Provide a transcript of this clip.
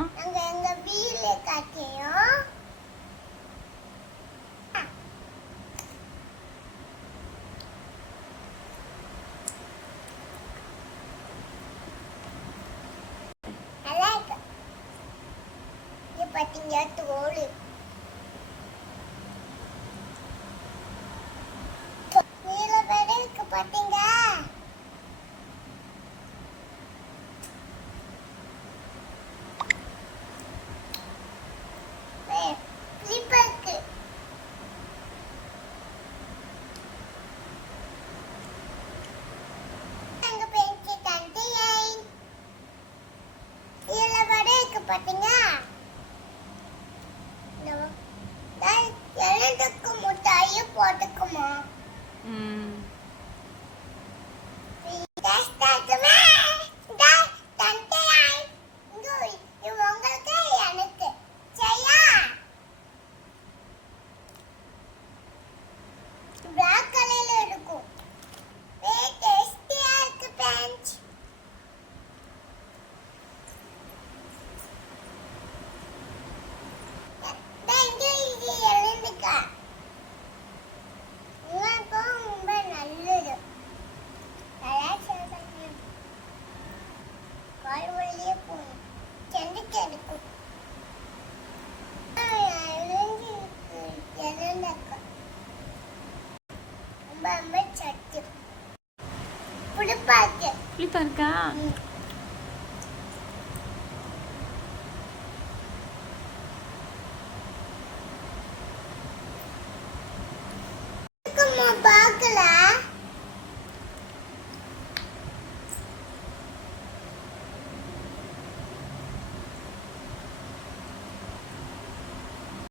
நாங்க எங்க வீடு கட்டியோம் பார்த்தீங்க தோல்? பார்த்தீங்க எழுதுக்கு முட்டாயும் போட்டுக்குமா? ம். புளிப்பா இருக்கா Come on, bye.